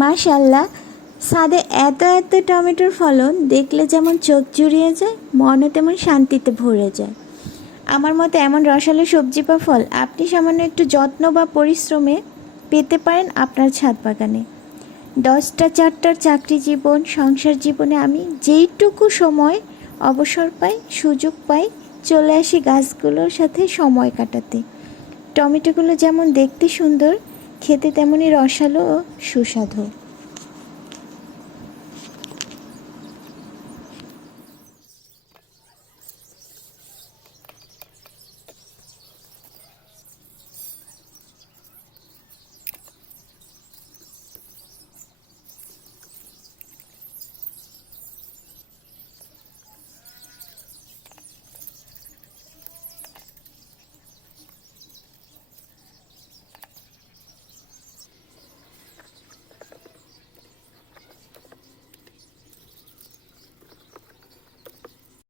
মাশাআল্লাহ, ছাদে এত এত টমেটোর ফলন দেখলে যেমন চোখ জুড়িয়ে যায়, মনও তেমন শান্তিতে ভরে যায়। আমার মতে এমন রসালো সবজি বা ফল আপনি সামান্য একটু যত্ন বা পরিশ্রমে পেতে পারেন আপনার ছাদ বাগানে। 10টা 4টার চাকরি জীবন, সংসার জীবনে আমি যেইটুকু সময় অবসর পাই, সুযোগ পাই, চলে আসি গাছগুলোর সাথে সময় কাটাতে। টমেটোগুলো যেমন দেখতে সুন্দর, খেতে তেমনই রসালো ও সুস্বাদু।